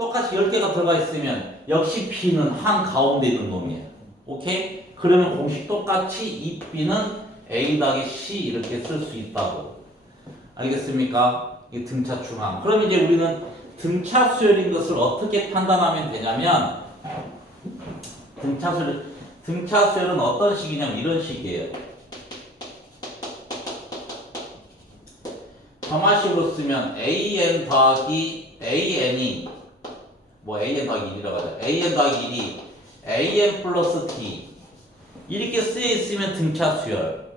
똑같이 10개가 들어가 있으면 역시 B는 한가운데 있는 놈이에요. 오케이? 그러면 공식 똑같이 이 B는 A 더하기 C 이렇게 쓸 수 있다고. 알겠습니까? 이 등차 중앙. 그럼 이제 우리는 등차 수열인 것을 어떻게 판단하면 되냐면 등차 수열은 어떤 식이냐면 이런 식이에요. 점화식으로 쓰면 AN 더하기 AN이 AN 더하기 1이라고 하죠. AN 더하기 1이 AN 플러스 D 이렇게 쓰여 있으면 등차 수열.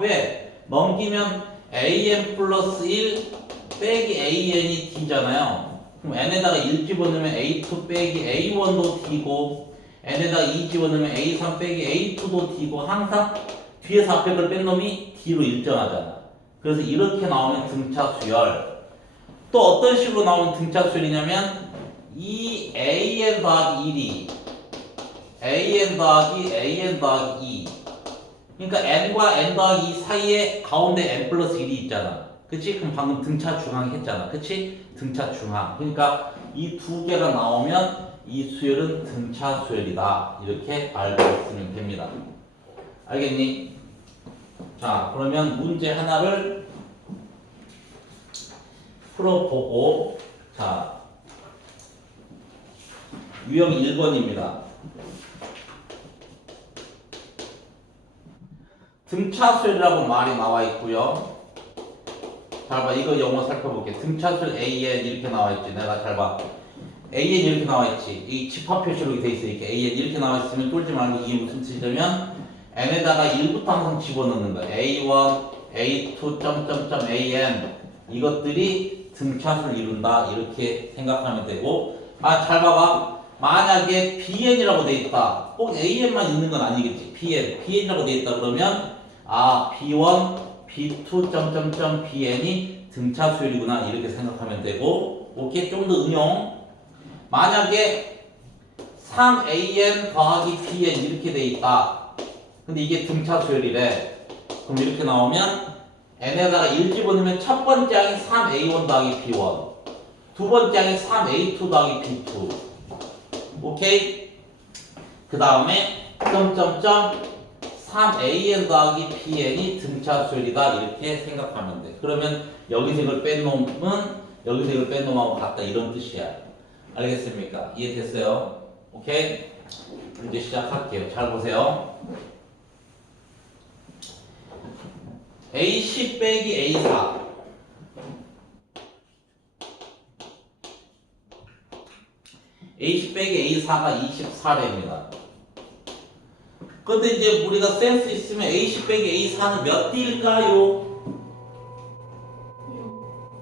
왜? 넘기면 AN 플러스 1 빼기 AN이 D잖아요. 그럼 N에다가 1 집어넣으면 A2 빼기 A1도 D고 N에다가 2 집어넣으면 A3 빼기 A2도 D고 항상 뒤에서 앞에 걸 뺀 놈이 D로 일정하잖아. 그래서 이렇게 나오면 등차 수열. 또 어떤 식으로 나오는 등차 수열이냐면 이 AN 더하기 1이 AN 더하기 2 그러니까 N과 N 더하기 2 사이에 가운데 N 플러스 1이 있잖아. 그치? 그럼 방금 등차 중앙 했잖아. 그치? 등차 중앙. 그러니까 이 두 개가 나오면 이 수열은 등차 수열이다. 이렇게 알고 있으면 됩니다. 알겠니? 자, 그러면 문제 하나를 풀어보고, 자, 유형 1번입니다. 등차수열이라고 말이 나와 있고요. 잘 봐, 이거 영어 살펴볼게. 등차수열 AN 이렇게 나와 있지. 내가 잘 봐. AN 이렇게 나와 있지. 이 집합 표시로 돼 있어. 이렇게 AN 이렇게 나와 있으면 쫄지 말고 이게 무슨 뜻이냐면 N에다가 1부터 항상 집어넣는 거야. A1, A2, 점점점 AN 이것들이 등차수를 이룬다. 이렇게 생각하면 되고 잘 봐봐. 만약에 BN이라고 돼 있다. 꼭 AN만 있는 건 아니겠지. BN이라고 돼 있다 그러면 B1, B2, 점점점 BN이 등차수열이구나. 이렇게 생각하면 되고 오케이. 좀 더 응용. 만약에 3AN 더하기 BN 이렇게 돼 있다. 근데 이게 등차 수열이래. 그럼 이렇게 나오면 N에다가 1 집어넣으면 첫 번째 항이 3A1 더하기 B1 두 번째 항이 3A2 더하기 B2 오케이? 그 다음에 점점점 3AN 더하기 BN이 등차 수열이다. 이렇게 생각하면 돼. 그러면 여기서 이걸 뺀 놈은 여기서 이걸 뺀 놈하고 같다. 이런 뜻이야. 알겠습니까? 이해됐어요? 오케이? 이제 시작할게요. 잘 보세요. A10 빼기 A4 A10 빼기 A4가 24래입니다. 근데 이제 우리가 센스 있으면 A10 빼기 A4는 몇 D일까요?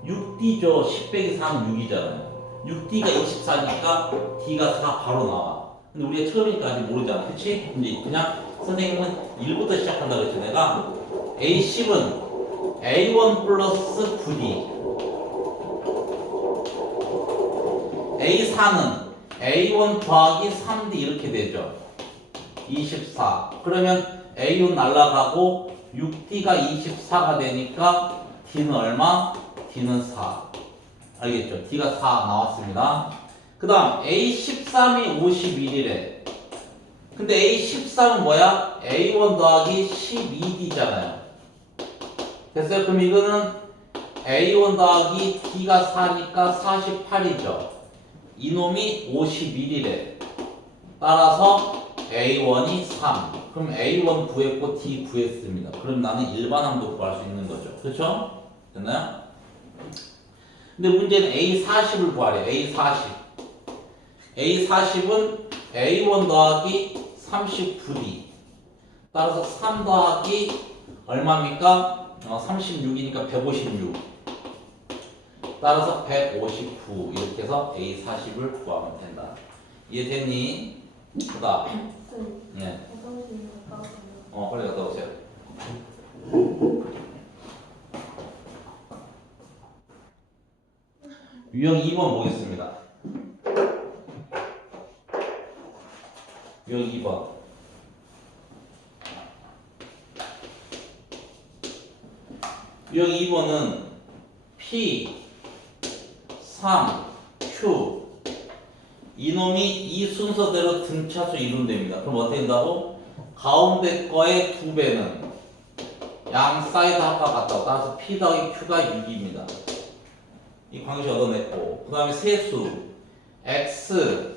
6D죠. 10 빼기 4는 6이잖아요. 6D가 24니까 D가 4 바로 나와. 근데 우리가 처음이니까 아직 모르잖아. 그치? 근데 그냥 선생님은 1부터 시작한다고 했죠. 내가 A10은 A1 플러스 9D A4는 A1 더하기 3D 이렇게 되죠. 24 그러면 A1 날라가고 6D가 24가 되니까 D는 얼마? D는 4 알겠죠? D가 4 나왔습니다. 그 다음 A13이 51이래. 근데 A13은 뭐야? A1 더하기 12D잖아요. 됐어요? 그럼 이거는 A1 더하기 D가 4니까 48이죠. 이놈이 51이래. 따라서 A1이 3. 그럼 A1 구했고 D 구했습니다. 그럼 나는 일반함도 구할 수 있는 거죠. 그렇죠? 됐나요? 근데 문제는 A40을 구하래. A40. A40은 A1 더하기 39D. 따라서 3 더하기 얼마입니까? 36이니까 156. 따라서 159 이렇게 해서 A40을 구하면 된다. 이해됐니? 보다. 예. 빨리 갔다 오세요. 유형 2번 보겠습니다. 유형 2번. 유형 2번은 P, 3, Q 이놈이 이 순서대로 등차수 이룬답니다. 그럼 어떻게 된다고? 가운데 거의 2배는 양 사이드 합과 같다고. 따라서 P 더하기 Q가 6입니다. 이 관계식 얻어냈고, 그 다음에 세수 X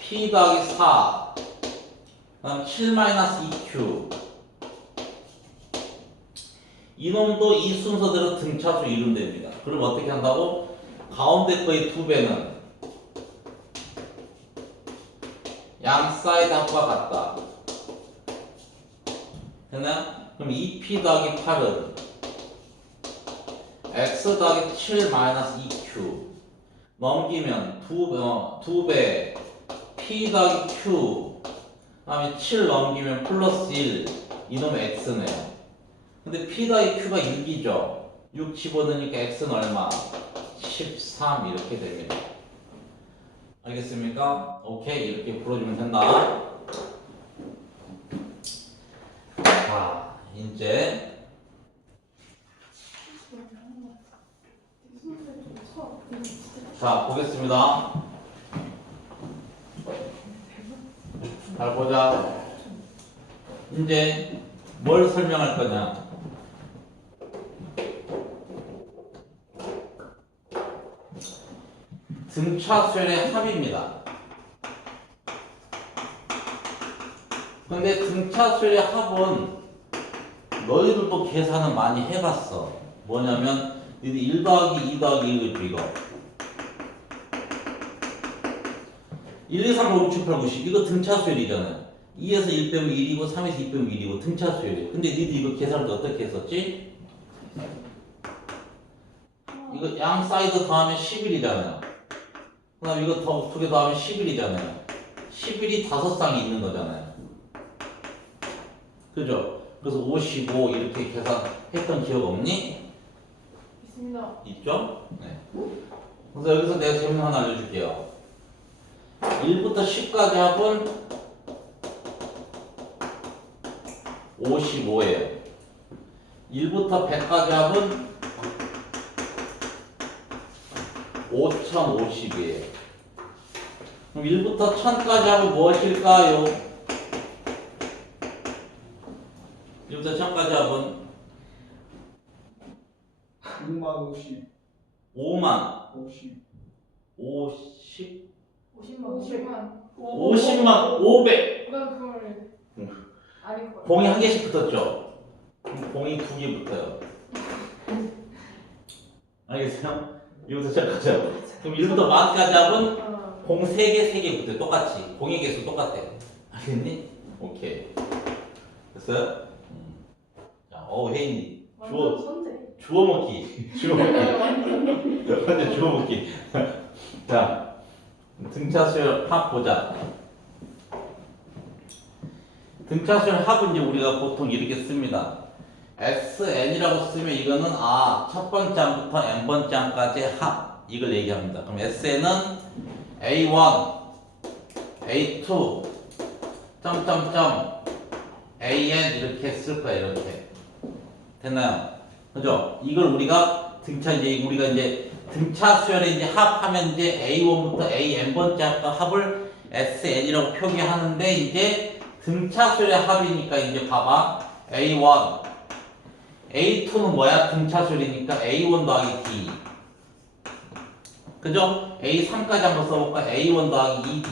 P 더하기 4, 그 다음 7-2Q. 이놈도 이 순서대로 등차수 이룬답니다. 그럼 어떻게 한다고? 가운데 거의 2배는 양 사이드 합과 같다. 됐나요? 그럼 2P 더하기 8은 X 더하기 7-2Q 넘기면 2배 P 더하기 Q, 그 다음에 7 넘기면 플러스 1, 이놈의 X네요. 근데 P 더하기 Q가 6이죠. 6 집어넣으니까 X는 얼마? 13 이렇게 됩니다. 알겠습니까? 오케이, 이렇게 풀어주면 된다. 자, 이제 자, 보겠습니다. 잘 보자. 이제 뭘 설명할 거냐? 등차수열의 합입니다. 근데 등차수열의 합은 너희들도 계산은 많이 해봤어. 뭐냐면 1 더하기 2 더하기 1이죠 이거. 1, 2, 3, 4, 5, 6, 7, 8, 9, 10 이거 등차수열이잖아요. 2에서 1 빼면 1이고 3에서 2 빼면 1이고 등차수열이에요. 근데 니들 이거 계산을 어떻게 했었지? 이거 양 사이드 더하면 11이잖아요. 그 다음 이거 두 개 더하면 11이잖아요. 11이 5쌍이 있는 거잖아요. 그죠? 그래서 55 이렇게 계산했던 기억 없니? 있습니다. 있죠? 네. 그래서 여기서 내가 재밌는 거 하나 알려줄게요. 1부터 10까지 합은 55예요. 1부터 100까지 합은 5050이에요. 그럼 1부터 1000까지 하면 무엇일까요? 1부터 1000까지 합은 6만 50. 5만 50. 50 50만 500. 난 그걸 아닐 거야. 공이 한 개씩 붙었죠? 그럼 공이 2개 붙어요. 알겠어요? 1부터 1000까지 하고. 그럼 1부터 만까지 하면 공 3개, 3개 붙어요. 똑같이. 공의 개수 똑같아. 알겠니? 오케이. 됐어요? 자, 혜인이. 완전 선제. 주워 먹기. 주워 먹기. 완전 주워 먹기. 자, 등차수열 합 보자. 등차수열 합은 이제 우리가 보통 이렇게 씁니다. SN이라고 쓰면 이거는 첫 번째 항부터 n번째 항까지의 합. 이걸 얘기합니다. 그럼 SN은 A1, A2, 점점점, AN 이렇게 쓸 거야, 이렇게. 됐나요? 그죠? 이걸 우리가 등차 수열에 이제 합하면 이제 A1부터 AN번째 합을 SN이라고 표기하는데 이제 등차 수열의 합이니까 이제 봐봐. A1, A2는 뭐야? 등차 수열이니까 A1 더하기 D. 그죠? A3까지 한번 써볼까? A1 더하기 2D.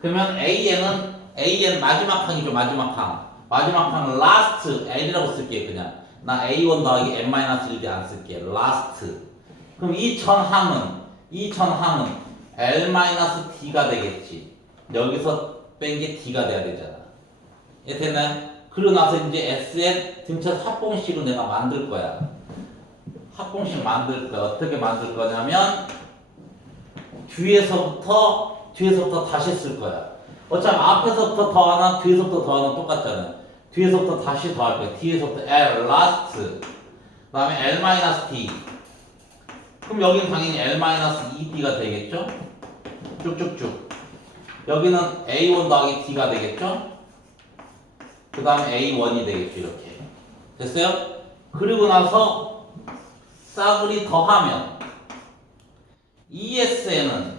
그러면 AN 마지막 항이죠, 마지막 항. 마지막 항은 last N이라고 쓸게요, 그냥. 나 A1 더하기 N-1도 안 쓸게요. last. 그럼 이 전항은 L-D가 되겠지. 여기서 뺀 게 D가 돼야 되잖아. 이해 됐나요? 그러고 나서 이제 SN 등차 합공식으로 내가 만들 거야. 합공식 만들 거야. 어떻게 만들 거냐면 뒤에서부터 다시 쓸 거야. 어차피 앞에서부터 더하나 뒤에서부터 더하나 똑같잖아요. 뒤에서부터 다시 더할 거야. 뒤에서부터 L, last. 그 다음에 L-D. 그럼 여기는 당연히 L-2D가 되겠죠? 쭉쭉쭉. 여기는 A1 더하기 D가 되겠죠? 그 다음에 A1이 되겠죠, 이렇게. 됐어요? 그리고 나서 싸그리 더하면 ESN은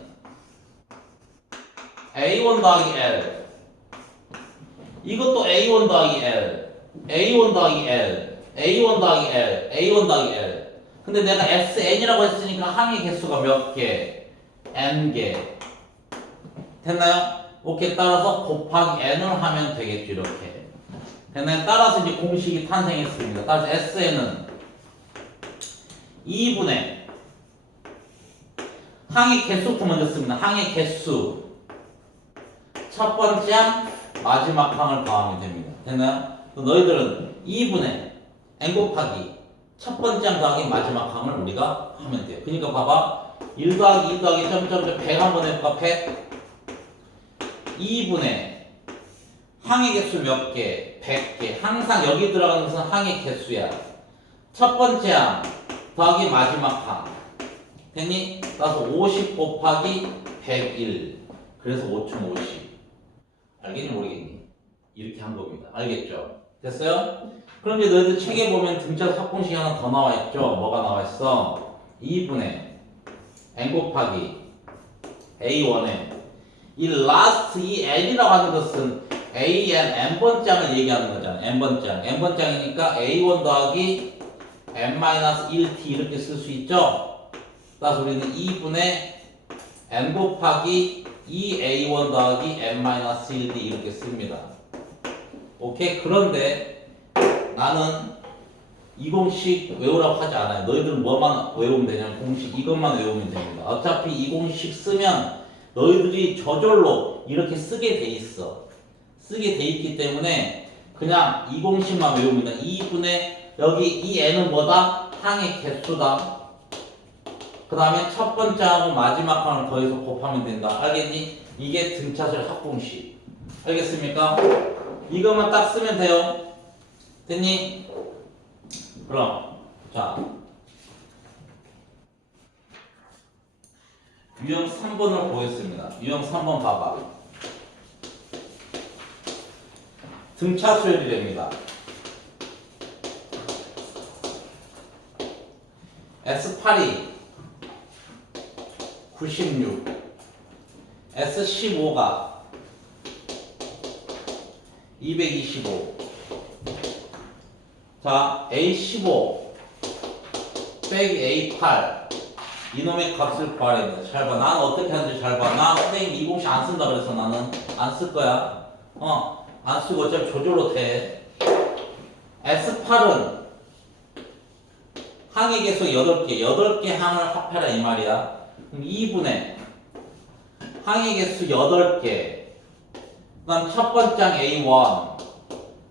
A1 더하기 L 이것도 A1 더하기 L A1 더하기 L A1 더하기 L A1 더하기 L 근데 내가 SN이라고 했으니까 항의 개수가 몇 개? N개 됐나요? 오케이 따라서 곱하기 N을 하면 되겠죠 이렇게 됐나요? 따라서 이제 공식이 탄생했습니다. 따라서 SN은 2분의 항의 개수부터 먼저 씁니다. 항의 개수 첫 번째 항 마지막 항을 더하면 됩니다. 됐나요? 너희들은 2분의 n 곱하기 첫 번째 항 더하기 마지막 항을 우리가 하면 돼요. 그러니까 봐봐 1 더하기 2 더하기 점점점 100 한번 해볼까? 100 2분의 항의 개수 몇 개? 100개 항상 여기 들어가는 것은 항의 개수야. 첫 번째 항 더하기 마지막 항 됐니? 따라서 50 곱하기 101 그래서 5050 알겠니 모르겠니? 이렇게 한 겁니다. 알겠죠? 됐어요? 그럼 이제 너희들 책에 보면 등차 합공식이 하나 더 나와 있죠? 뭐가 나와 있어? 2분의 n 곱하기 a1에 이 last 이 n이라고 하는 것은 a, n, n번째 항을 얘기하는 거잖아. n번째 항. n번째 항이니까 a1 더하기 n-1t 이렇게 쓸 수 있죠? 따라서 우리는 2분의 n 곱하기 2a1 더하기 n-1d 이렇게 씁니다. 오케이? 그런데 나는 이 공식 외우라고 하지 않아요. 너희들은 뭐만 외우면 되냐면 공식 이것만 외우면 됩니다. 어차피 이 공식 쓰면 너희들이 저절로 이렇게 쓰게 돼 있어. 쓰게 돼 있기 때문에 그냥 이 공식만 외우면 돼. 2분의 여기 이 n은 뭐다? 항의 개수다. 그 다음에 첫 번째 하고 마지막 항을 더해서 곱하면 된다. 알겠니? 이게 등차수 합공식. 알겠습니까? 이것만 딱 쓰면 돼요. 됐니? 그럼 자 유형 3번을 보겠습니다. 유형 3번 봐봐. 등차 수열이랍니다. S8이 96 S15가 225 자, A15 빼기 A8 이놈의 값을 구하려 합니다. 잘 봐. 나는 어떻게 하는지 잘 봐. 나 선생님 이 공식 안 쓴다 그래서 나는 안 쓸 거야. 안 쓰고 어차피 저절로 돼. S8은 항의 개수 8개, 8개 항을 합해라 이 말이야. 그럼 2분의 항의 개수 8개 그 다음 첫 번째 항 A1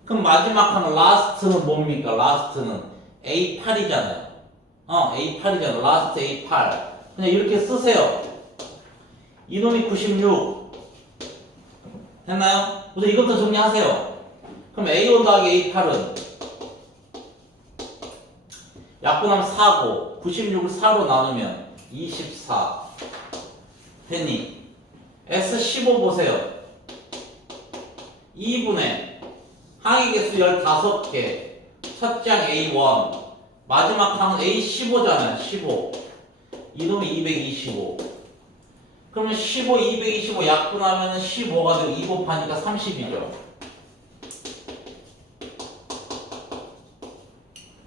그럼 마지막 항 라스트는 뭡니까? 라스트는 A8이잖아요. A8이잖아. 라스트 A8 그냥 이렇게 쓰세요. 이놈이 96 됐나요? 우선 이것부터 정리하세요. 그럼 A1 더하기 A8은 약분하면 4고 96을 4로 나누면 24 됐니? S15 보세요. 2분의 항의 개수 15개 첫째 항 A1 마지막 항은 A15잖아요. 15 이놈이 225 그러면 15, 225 약분하면 15가 되고 2 곱하니까 30이죠.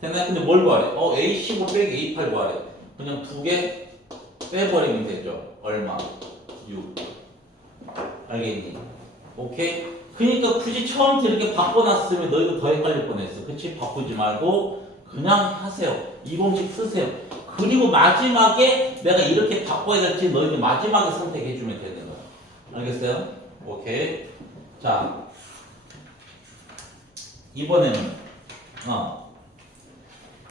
됐나요? 근데 뭘 구하래? A15 빼기 A8 구하래. 그냥 2개 빼버리면 되죠. 얼마? 6 알겠니? 오케이? 그러니까 굳이 처음부터 이렇게 바꿔놨으면 너희도 더 헷갈릴 뻔했어. 그치? 바꾸지 말고 그냥 하세요. 이 공식 쓰세요. 그리고 마지막에 내가 이렇게 바꿔야 될지 너희들 마지막에 선택해주면 되는 거야. 알겠어요? 오케이. 자, 이번에는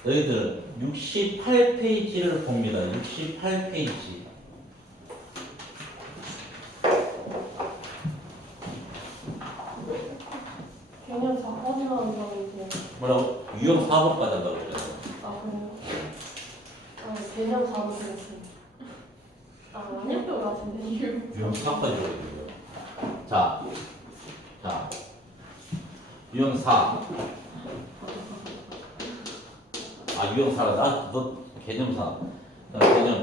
너희들 68페이지를 봅니다. 68페이지. 개념 4번이라는 거는 이제 뭐라고? 유형 4번까지 한다고 그랬어. 아 그래요? 개념 4번 되겠습니다. 아닐 것 같은데 유형 4까지 오거든요. 자, 유형 4. 유형 4라. 너 개념 4.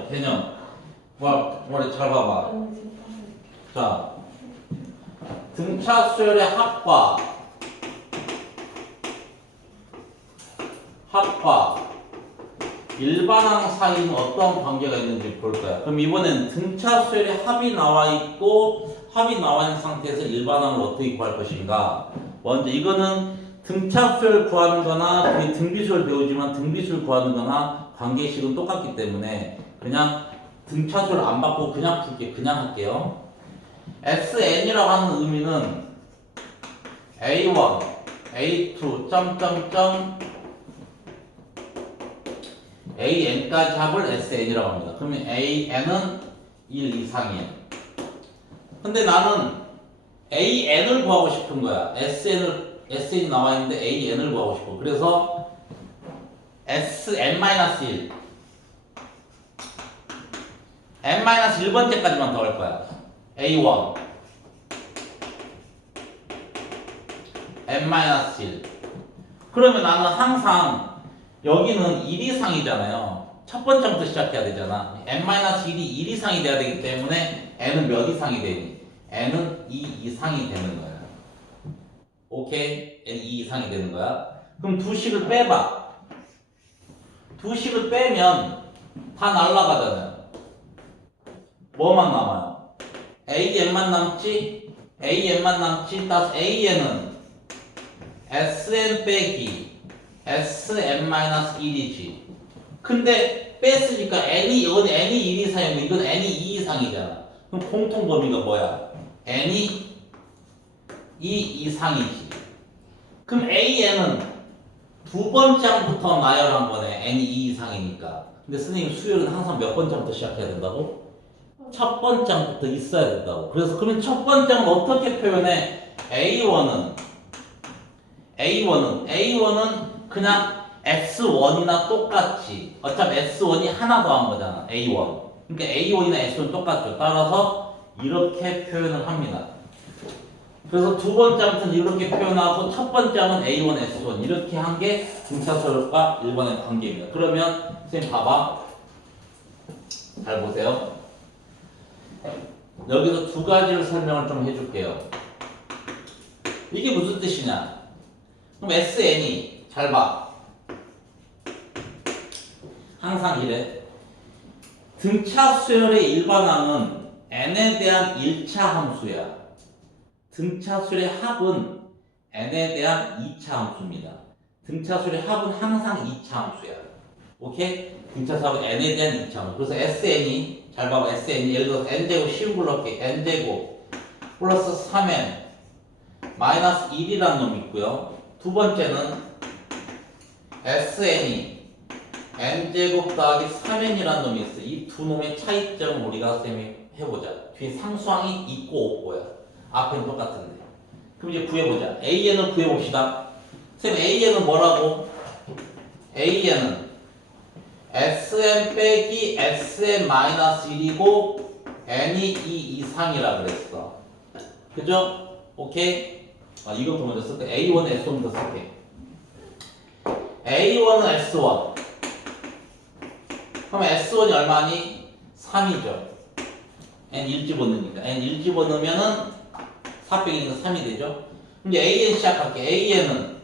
개념. 머리 잘 봐봐. 아니 지금 자, 등차 수열의 합과 일반항 사이는 어떤 관계가 있는지 볼 거야. 그럼 이번엔 등차 수열의 합이 나와 있고 합이 나와 있는 상태에서 일반항을 어떻게 구할 것인가. 먼저 이거는 등차 수열 구하는 거나 우리 등비수열 배우지만 등비수열 구하는 거나 관계식은 똑같기 때문에 그냥 등차 수열 안 받고 그냥 풀게. 그냥 할게요. SN이라고 하는 의미는 A1, A2, 점점점 AN까지 합을 SN이라고 합니다. 그러면 AN은 1 이상이에요. 근데 나는 AN을 구하고 싶은 거야. SN이 나와 있는데 AN을 구하고 싶어. 그래서 SN-1 N-1번째까지만 더할 거야. A1 N-1 그러면 나는 항상 여기는 1 이상이잖아요. 첫 번째부터 시작해야 되잖아. N-1이 1 이상이 돼야 되기 때문에 N은 몇 이상이 되니? N은 2 이상이 되는 거야. 오케이? N 2 이상이 되는 거야. 그럼 두 식을 빼봐. 두 식을 빼면 다 날라가잖아요. 뭐만 남아요? AN만 남지? AN만 남지? 따라서 AN은 SN 빼기 SN-1이지. 근데 뺐으니까 이건 N이 1 이상이고 이건 N이 2 이상이잖아. 그럼 공통 범위가 뭐야? N이 2 이상이지. 그럼 AN은 두 번째부터 나열한 거네. N이 2 이상이니까. 근데 선생님 수열은 항상 몇 번째부터 시작해야 된다고? 첫 번째부터 있어야 된다고. 그래서 그러면 첫 번째는 어떻게 표현해? A1은 그냥 S1이나 똑같지. 어차피 S1이 하나 더한 거잖아. A1. 그러니까 A1이나 S1 똑같죠. 따라서 이렇게 표현을 합니다. 그래서 두 번째부터는 이렇게 표현하고 첫 번째는 A1, S1 이렇게 한 게 등차수열과 일반의 관계입니다. 그러면 선생님 봐봐. 잘 보세요. 여기서 두 가지를 설명을 좀 해줄게요. 이게 무슨 뜻이냐? 그럼 SN이 잘 봐. 항상 이래. 등차 수열의 일반항은 n에 대한 1차 함수야. 등차 수열의 합은 n에 대한 2차 함수입니다. 등차 수열의 합은 항상 2차 함수야. 오케이? 등차 수열은 n에 대한 2차 함수. 그래서 SN이 잘 봐봐. SN이 예를 들어서 n제곱 쉬운 걸로 할게. n제곱 플러스 3n 마이너스 1이라는 놈이 있고요. 두 번째는 SN이 n제곱 더하기 3n이라는 놈이 있어. 이 두 놈의 차이점을 우리가 쌤이 해보자. 뒤에 상수항이 있고 없고야. 앞에는 똑같은데. 그럼 이제 구해보자. AN을 구해봅시다. 쌤 AN은 뭐라고? AN은 SN 빼기 SN 마이너스 1이고 n이 2 이상이라 그랬어. 그죠? 오케이? 이것도 먼저 쓸게. A1, S1부터 쓸게. A1은 S1. 그럼 S1이 얼마니? 3이죠. N 1 집어넣으니까. N 1 집어넣으면은 4 빼기 3이 되죠. 이제 AN 시작할게. AN은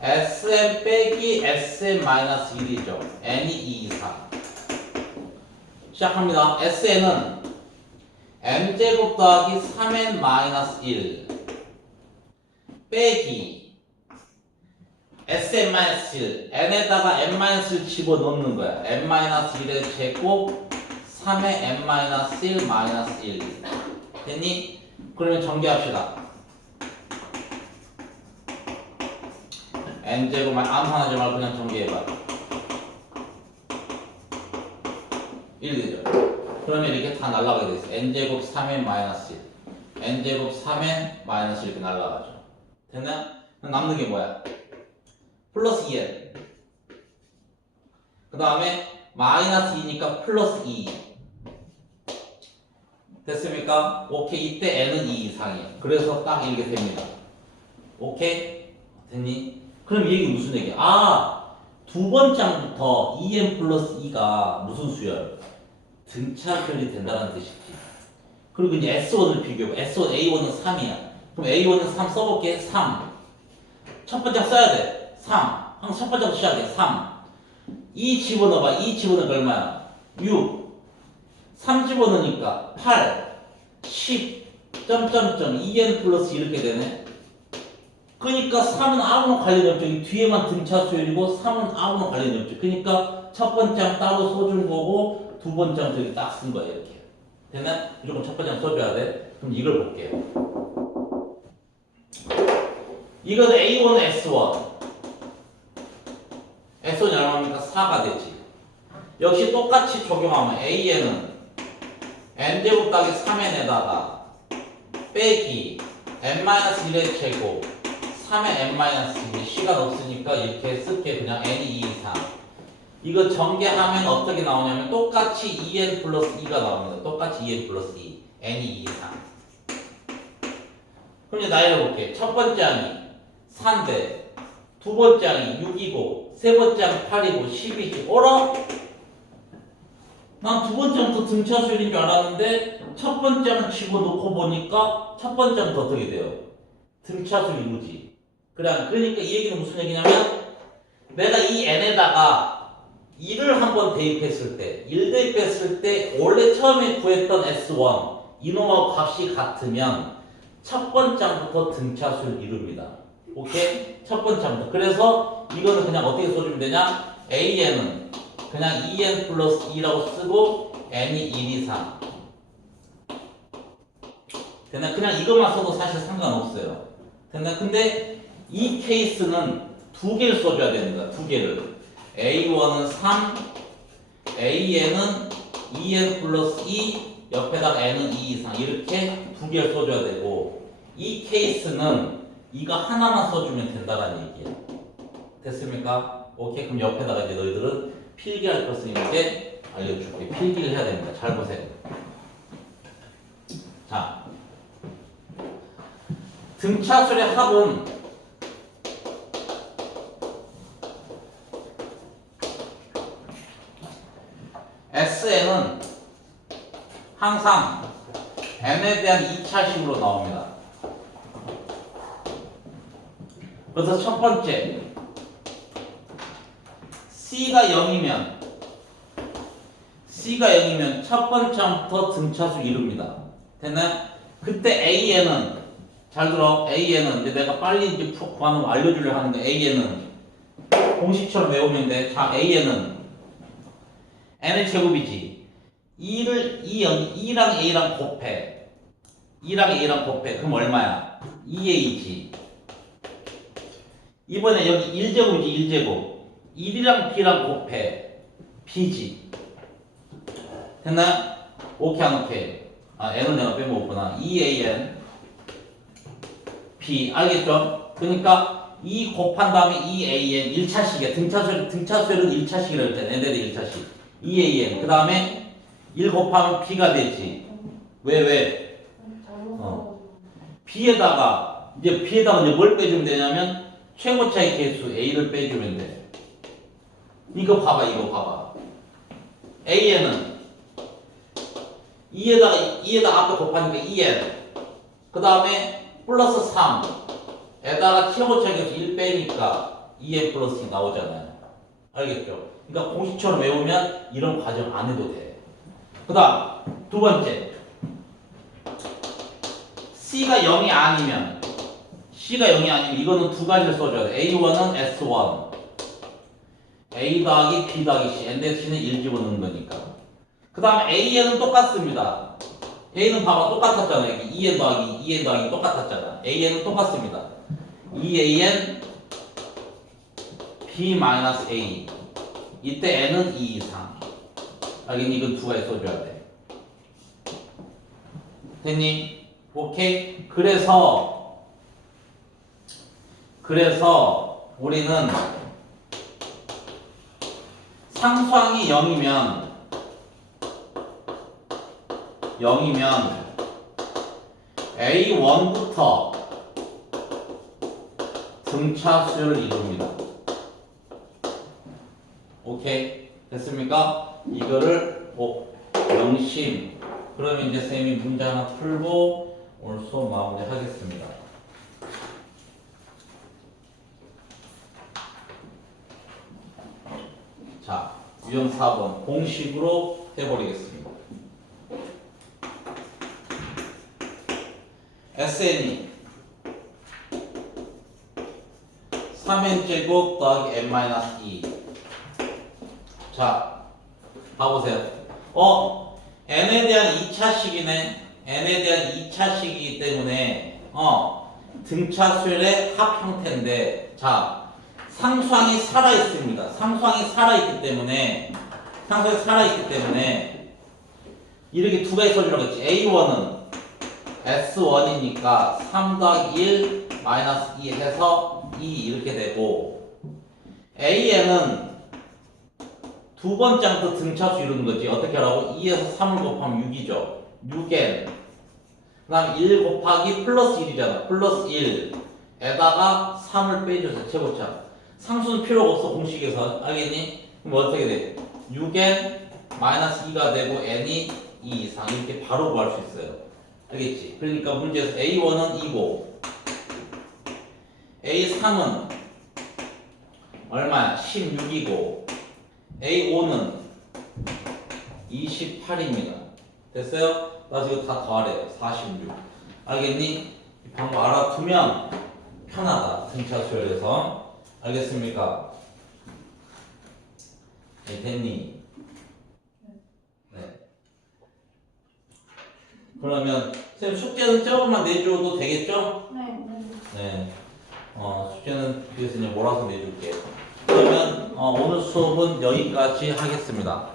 SN 빼기 SN 마이너스 1이죠. N이 2 이상. 시작합니다. SN은 N제곱 더하기 3N 마이너스 1 빼기 SN-1 n에다가 n-1 집어넣는 거야. n-1의 제곱 3의 n-1 마이너스 1 됐니? 그러면 전개합시다. n제곱 암산하지 말고 그냥 전개해봐. 1 되죠? 그러면 이렇게 다 날라가게 돼 있어. n제곱 3n 마이너스 1 n제곱 3n 마이너스 1 이렇게 날라가죠. 됐나? 남는 게 뭐야? 플러스 2n. 그 다음에 마이너스 2니까 플러스 2. 됐습니까? 오케이. 이때 n은 2 이상이에요. 그래서 딱 이렇게 됩니다. 오케이? 됐니? 그럼 이 얘기 무슨 얘기야? 두 번째 항부터 2n 플러스 2가 무슨 수열? 등차별이 된다는 뜻이지. 그리고 이제 S1을 비교해봐. S1, A1은 3이야. 그럼 A1은 3 써볼게. 3. 첫 번째 써야 돼. 3. 항상 첫 번째부터 시작해. 3. 2 집어넣어봐. 2 집어넣으니까 얼마야? 6. 3 집어넣으니까 8. 10. 점점점 2n 플러스 이렇게 되네. 그러니까 3은 아무런 관련이 없죠. 이 뒤에만 등차수열이고 3은 아무런 관련이 없죠. 그러니까 첫 번째 따로 써준 거고 두 번째 저기 딱 쓴 거예요. 이렇게. 되나? 무조건 첫 번째 써줘야 돼. 그럼 이걸 볼게요. 이건 A1 S1. S1이 얼마입니까? 4가 되지. 역시 똑같이 적용하면 A에는 N제곱 따기 3n에다가 빼기 N-1의 제곱 3의 N-1 C가 없으니까 이렇게 쓸게. 그냥 N이 2 이상. 이거 전개하면 어떻게 나오냐면 똑같이 2n 플러스 2가 나옵니다. 똑같이 2n 플러스 2. N이 2 이상. 그럼 이제 나열해 볼게. 첫 번째 항이 4인데 두 번째 항이 6이고 세 번째 항이 8이고 10이지. 어라? 난 두 번째 항부터 등차수열인 줄 알았는데 첫 번째 항 집어넣고 보니까 첫 번째 항부터 어떻게 돼요? 등차수열 이루지. 그러니까 이 얘기는 무슨 얘기냐면 내가 이 n에다가 1을 한번 대입했을 때 1 대입했을 때 원래 처음에 구했던 S1 이놈하고 값이 같으면 첫 번째 항부터 등차수를 이룹니다. 오케이? 첫 번째 항부터. 그래서 이거는 그냥 어떻게 써주면 되냐? AN은 그냥 2n 플러스 2라고 쓰고 n이 1 이상. 됐나? 그냥 이것만 써도 사실 상관없어요. 됐나? 근데 이 케이스는 두 개를 써줘야 됩니다. 두 개를. A1은 3, AN은 2n 플러스 2, 옆에다가 n은 2 이상. 이렇게 두 개를 써줘야 되고, 이 케이스는 이거 하나만 써주면 된다는 얘기야. 됐습니까? 오케이. 그럼 옆에다가 이제 너희들은 필기할 것을 이렇게 알려줄게. 필기를 해야 됩니다. 잘 보세요. 자, 등차술의 합은 SN은 항상 n에 대한 2차식으로 나옵니다. 그래서 첫 번째 C가 0이면 첫 번째부터 등차수 이룹니다. 됐나요? 그때 AN은 잘 들어. AN은 이제 내가 빨리 이제 구하는 거 알려주려 하는 거. AN은 공식처럼 외우면 돼. 자, AN은 n의 제곱이지. 2랑 A랑 곱해. 2랑 A랑 곱해. 그럼 얼마야? 2A지. 이번에 여기 1제곱이지. 1제곱. 1이랑 B랑 곱해. B지. 됐나요? 오케이 안 오케이? 아, N은 내가 빼먹었구나. 2AN B. 알겠죠? 그러니까 2 곱한 다음에 2AN 1차식이야. 등차수열은 1차식이라고 할 때. N대대 1차식. 2AN. 그 다음에 1 곱하면 B가 되지. 왜? B에다가 이제 뭘 빼주면 되냐면 최고차의 개수 A를 빼주면 돼. 이거 봐봐. AN은 2에다가 앞에 곱하니까 2n. 그 다음에 플러스 3에다가 최고차의 개수 1 빼니까 2n 플러스 2 나오잖아요. 알겠죠? 그러니까 공식처럼 외우면 이런 과정 안 해도 돼. 그 다음 두 번째 C가 0이 아니면 이거는 두 가지를 써줘야 돼. A1은 S1 A 더하기 B 더하기 C N 대신에 1 집어넣는 거니까. 그 다음 AN은 똑같습니다. A는 봐봐 똑같았잖아. 여기 2n 더하기 똑같았잖아. AN은 똑같습니다. 2AN B 마이너스 A. 이때 N은 2 이상. 알겠니? 이건 두 가지 써줘야 돼. 됐니? 오케이? 그래서 우리는 상수항이 0이면 A1부터 등차수열을 이룹니다. 오케이? 됐습니까? 이거를 꼭 영심. 그러면 이제 쌤이 문제 하나 풀고 오늘 수업 마무리 하겠습니다. 자, 유형 4번 공식으로 해버리겠습니다. SN이 3n제곱 더하기 n-2. 자, 봐보세요. n에 대한 2차식이네. n에 대한 2차식이기 때문에 등차수열의 합 형태인데, 자, 상수항이 살아있습니다. 상수항이 살아있기 때문에 이렇게 두 가지 써주라고 했지. A1은 S1이니까 3 더하기 1 마이너스 2 해서 2 이렇게 되고, AN은 두 번째부터 등차수 이루는 거지. 어떻게 하라고? 2에서 3을 곱하면 6이죠. 6n. 그 다음 1 곱하기 플러스 1이잖아. 플러스 1에다가 3을 빼줘서 최고차. 상수는 필요가 없어, 공식에서. 알겠니? 그럼 어떻게 돼? 6n 마이너스 2가 되고 n이 2 이상. 이렇게 바로 구할 수 있어요. 알겠지? 그러니까 문제에서 A1은 2고 A3은 얼마야? 16이고 A5는 28입니다. 됐어요? 나 지금 다 더하래요. 46. 알겠니? 이 방법 알아두면 편하다. 등차 수열에서. 알겠습니까? 네, 됐니? 네. 그러면 선생님 숙제는 조금만 내줘도 되겠죠? 네. 네. 숙제는 그래서 이제 몰아서 내줄게. 그러면 오늘 수업은 여기까지 하겠습니다.